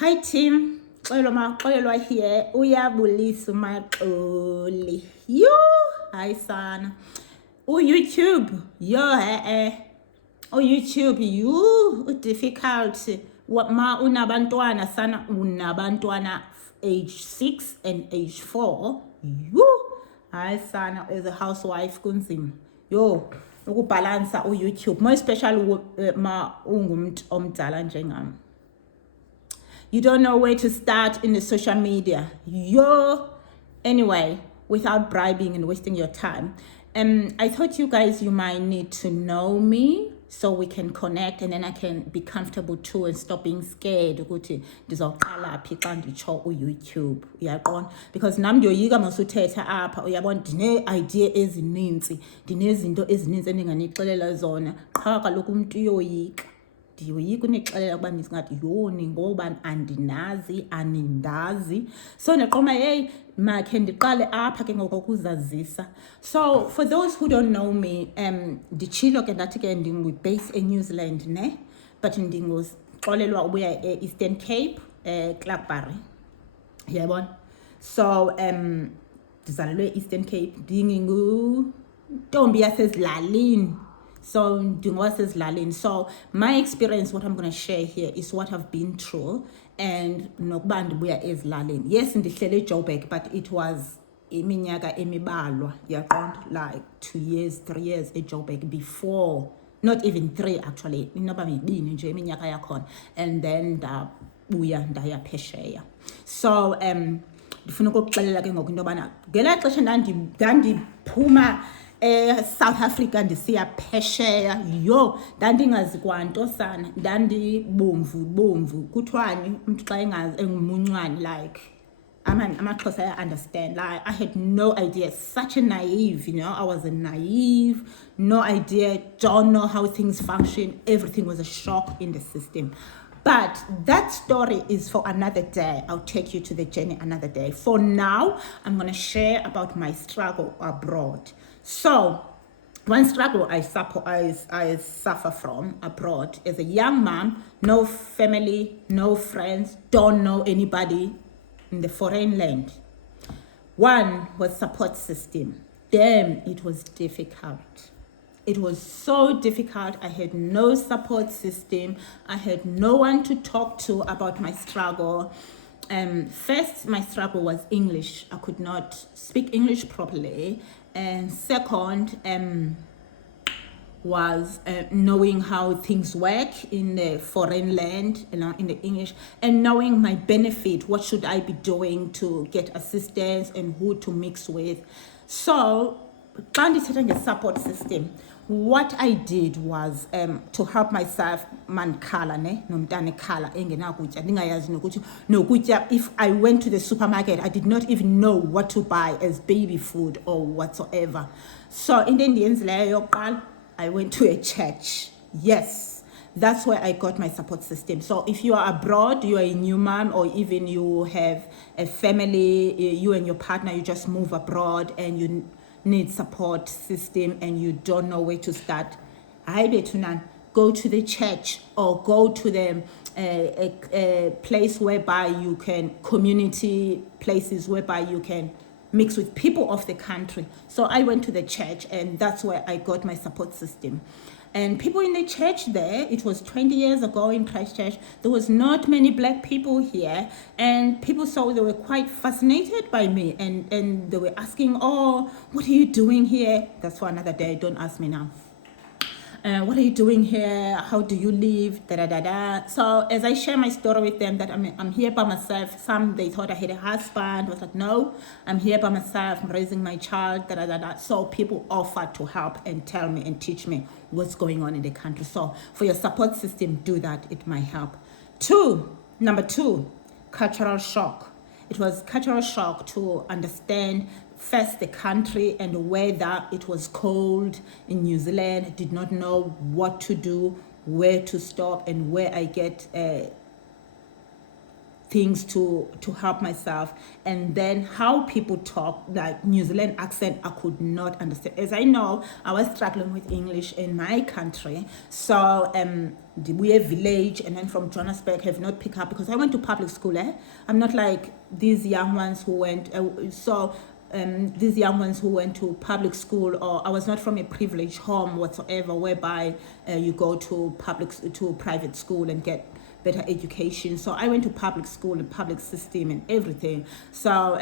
Hi team, xolelwa here, uyabulisa uMaxoli. Hi sana. YouTube, YouTube, difficult. Ma unabantwana sana, unabantwana age 6 and age 4. Hi sana, as a housewife kunzima. Ukubalansa YouTube, more especially ma ungumuntu omdala njengami. You don't know where to start in the social media. Anyway, without bribing and wasting your time. I thought you guys, you might need to know me so we can connect and then I can be comfortable too and stop being scared ukuthi ndizoqala phi xa nditsho uYouTube. Uyaqonda? Because nami ndiyoyika masuthetha apha, uyabona, ndine-idea ezininzi, ndinezinto ezininzi endinganixelela zona. Qha kaloku umuntu uyoyika. Ndiyoyika unixelela ukuba ndisingathi ningobani andinazi anindazi, so ndiqoma makhe ndiqale apha ke ngokuzazisa. So for those who don't know me, ndichilo ke ndathi ke ndingu-base eNew Zealand ne, but ndinguxolelwa ubuya e-Eastern Cape, Clarkbury, yabona. So ndizalelwe e-Eastern Cape, ndinguntombi yasezilalini. So my experience, what I'm going to share here is what I've been through, and nokuba ndibuya ezilalini. Yes, ndihlele eJoburg, but it was iminyaka emibalwa, yaqonda, like 2 years, 3 years eJoburg before, not even 3 actually, inoba mibini nje iminyaka yakhona, and then ndabuya ndaya phesheya. So ndifuna ukuxelela ke ngoku into yobana ngela xesha ndandiphuma South Africa ndisiya phesheya, ndandingazi kwanto sana, ndandibomvu kuthiwani umuntu xa engumunywani, like amaXhosa I understand, like I had no idea, such a naive, I was a naive, no idea, don't know how things function, everything was a shock in the system. But that story is for another day. I'll take you to the journey another day. For now, I'm going to share about my struggle abroad. So, one struggle I suffer from abroad as a young mom, no family, no friends, don't know anybody in the foreign land. One was support system. Damn, it was difficult. It was so difficult. I had no support system. I had no one to talk to about my struggle. First, my struggle was English. I could not speak English properly. And second, was knowing how things work in the foreign land, in the English, and knowing my benefit. What should I be doing to get assistance and who to mix with? So, support system. What I did was to help myself, if I went to the supermarket, I did not even know what to buy as baby food or whatsoever. So in the Indians, I went to a church. Yes, that's where I got my support system. So if you are abroad, you are a new mom, or even you have a family, you and your partner, you just move abroad and you need support system and you don't know where to start, go to the church or go to the a place whereby you can, community places whereby you can mix with people of the country. So I went to the church and that's where I got my support system. And people in the church there, it was 20 years ago in Christchurch, there was not many black people here, and people saw, they were quite fascinated by me, and they were asking, oh, what are you doing here? That's for another day, don't ask me now. What are you doing here? How do you live? So as I share my story with them, that I'm here by myself. Some, they thought I had a husband. I was like, no, I'm here by myself. I'm raising my child. So people offered to help and tell me and teach me what's going on in the country. So for your support system, do that. It might help. Number two, cultural shock. It was cultural shock to understand first the country and the weather. It was cold in New Zealand. I did not know what to do, where to stop, and where I get things to help myself. And then how people talk, like New Zealand accent, I could not understand. As I know, I was struggling with English in my country. So ndibuye village, and then from Johannesburg have not picked up because I went to public school. I'm not like these young ones who went these young ones who went to public school, or I was not from a privileged home whatsoever, whereby you go to private school and get better education. So I went to public school, the public system and everything. So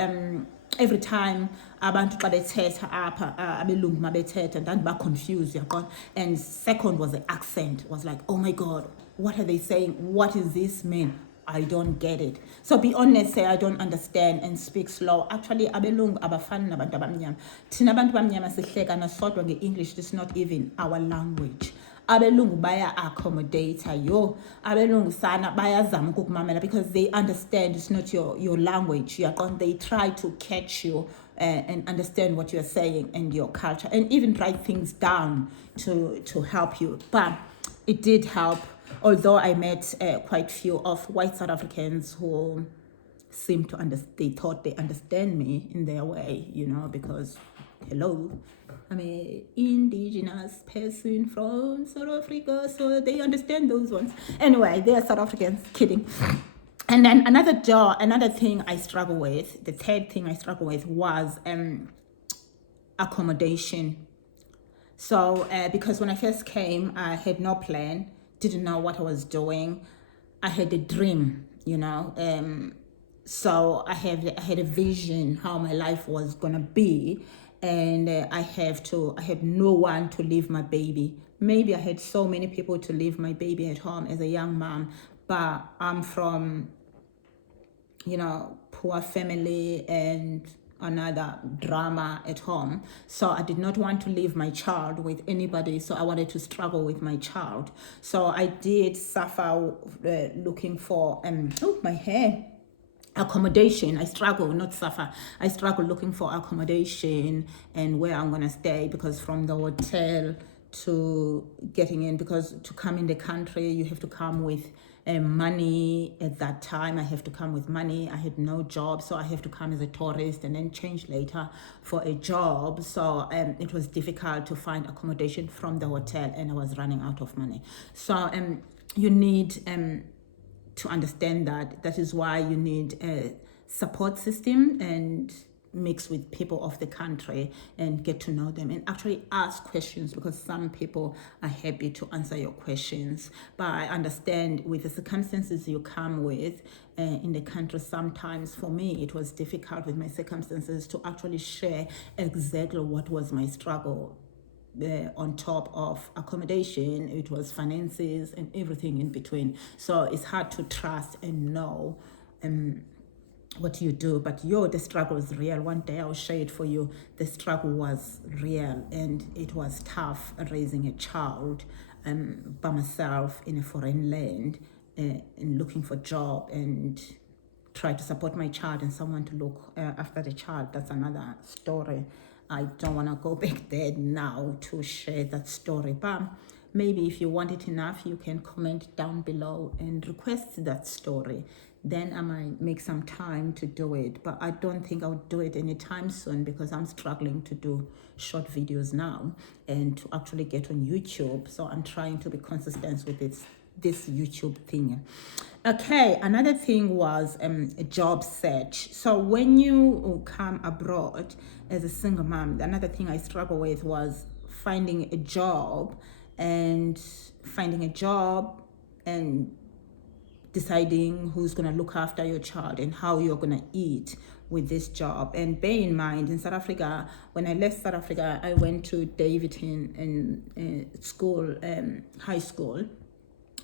every time abantu xa bethetha apha abelungu mabethetha ndandiba confused, yaqona. And second was the accent. Was like, oh my god, what are they saying? What does this mean? I don't get it. So be honest, say I don't understand and speak slow. Actually abelungu abafani nabantu abamnyama. Thina abantu abamnyama sihleka nasodwa nge-English. This is not even our language. Abelungu baya accommodate yo. Abelungu sana bayazama ukukumamela because they understand it's not your language. They try to catch you and understand what you're saying and your culture, and even write things down to help you. But it did help, although I met quite few of white South Africans who seemed to they thought they understand me in their way, because hello, I'm an indigenous person from South Africa, so they understand those ones. Anyway, they are South Africans, kidding. And then another thing I struggle with, the third thing I struggle with was accommodation. So because when I first came, I had no plan, didn't know what I was doing. I had a dream, so I had a vision how my life was gonna be, and I had no one to leave my baby. Maybe I had so many people to leave my baby at home as a young mom, but I'm from, poor family and another drama at home. So I did not want to leave my child with anybody. So I wanted to struggle with my child. So I did suffer looking for, my hair. Accommodation. I struggle, not suffer. I struggle looking for accommodation and where I'm gonna stay, because from the hotel to getting in, because to come in the country you have to come with money. At that time I have to come with money. I had no job, so I have to come as a tourist and then change later for a job. So it was difficult to find accommodation from the hotel, and I was running out of money. So you need to understand that is why you need a support system and mix with people of the country and get to know them and actually ask questions, because some people are happy to answer your questions. But I understand with the circumstances you come with in the country, sometimes for me it was difficult with my circumstances to actually share exactly what was my struggle. On top of accommodation, it was finances and everything in between. So it's hard to trust and know what you do. But the struggle is real. One day I'll share it for you. The struggle was real, and it was tough raising a child by myself in a foreign land and looking for a job and try to support my child and someone to look after the child. That's another story. I don't want to go back there now to share that story, but maybe if you want it enough, you can comment down below and request that story. Then I might make some time to do it, but I don't think I'll do it anytime soon because I'm struggling to do short videos now and to actually get on YouTube. So I'm trying to be consistent with this YouTube thing. Okay, another thing was a job search. So when you come abroad as a single mom, another thing I struggle with was finding a job and deciding who's going to look after your child and how you're going to eat with this job. And bear in mind, in South Africa, when I left South Africa, I went to Davidton and school, high school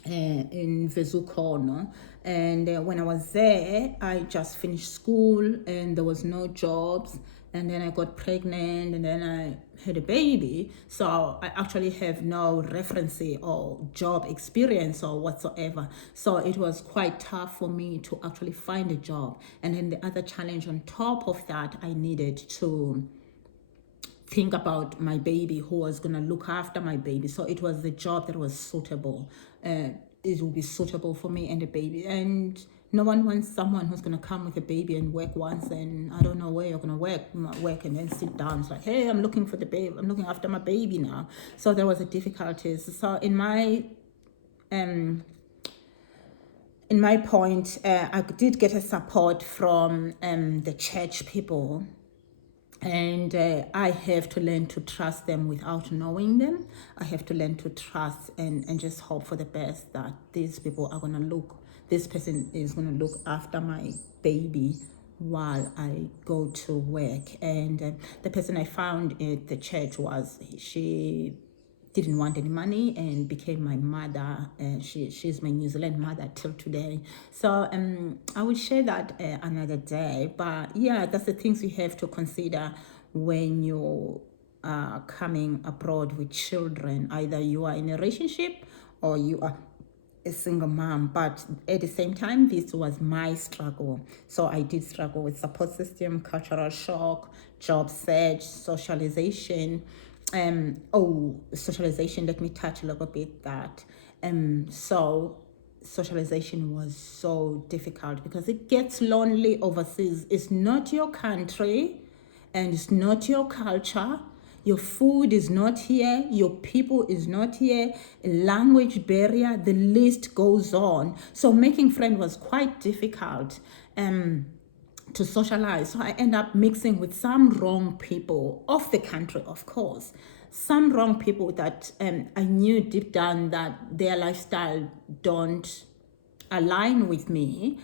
in Vezukono. And when I was there, I just finished school and there was no jobs. And then I got pregnant and then I had a baby. So I actually have no reference or job experience or whatsoever. So it was quite tough for me to actually find a job. And then the other challenge on top of that, I needed to think about my baby, who was going to look after my baby. So it was the job that was suitable. It will be suitable for me and the baby. And no one wants someone who's going to come with a baby and work once and I don't know where you're going to work and then sit down. It's like, hey, I'm looking for the baby. I'm looking after my baby now. So there was a difficulty. So in my in my point, I did get a support from the church people, and I have to learn to trust them without knowing them. I have to learn to trust and just hope for the best, that these people are going to this person is going to look after my baby while I go to work. And the person I found at the church she didn't want any money and became my mother. She's my New Zealand mother till today. So I will share that another day. But yeah, that's the things you have to consider when you're coming abroad with children. Either you are in a relationship or you are a single mom. But at the same time, this was my struggle. So I did struggle with support system, cultural shock, job search, socialization. Socialization, let me touch a little bit that. So socialization was so difficult because it gets lonely overseas. It's not your country and it's not your culture. Your food is not here, your people is not here, language barrier, the list goes on. So making friends was quite difficult to socialize. So I end up mixing with some wrong people of the country, of course. Some wrong people that I knew deep down that their lifestyle don't align with me,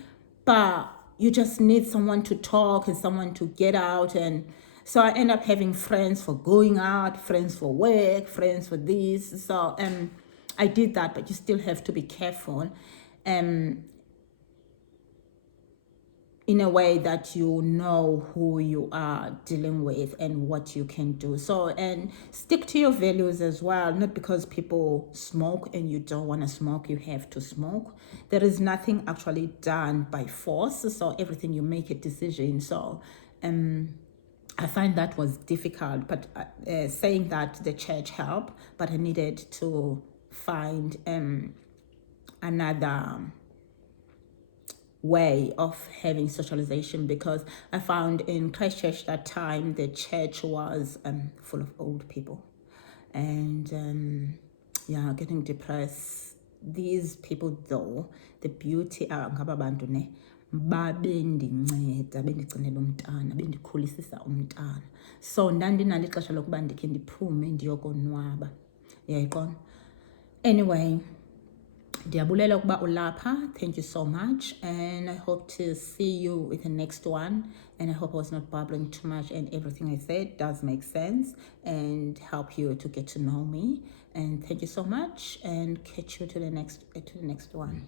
but you just need someone to talk and someone to get out. And so I end up having friends for going out, friends for work, friends for this. So I did that, but you still have to be careful in a way that you know who you are dealing with and what you can do. So, and stick to your values as well. Not because people smoke and you don't want to smoke, you have to smoke. There is nothing actually done by force. So everything you make a decision. So, I find that was difficult, but saying that the church helped, but I needed to find another way of having socialization, because I found in Christchurch that time the church was full of old people, and getting depressed. These people though, the beauty ngaba bantu ne babendinceda, bendigcinela umntana, bendikhulisisa umntana. So ndandinalo ixesha lokuba ndikhe ndiphume ndiyokonwaba, yayiqona. Anyway, ndiyabulela ukuba ulapha. Thank you so much, and I hope to see you with the next one. And I hope I was not babbling too much and everything I said does make sense and help you to get to know me. And thank you so much, and catch you to the next one.